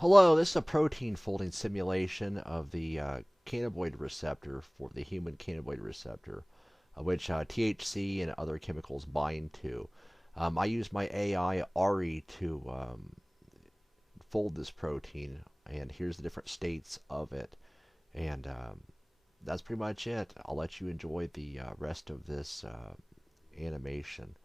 Hello, this is a protein folding simulation of the cannabinoid receptor for the human cannabinoid receptor, which THC and other chemicals bind to. I use my AI A.R.I to fold this protein, and here's the different states of it. And that's pretty much it. I'll let you enjoy the rest of this animation.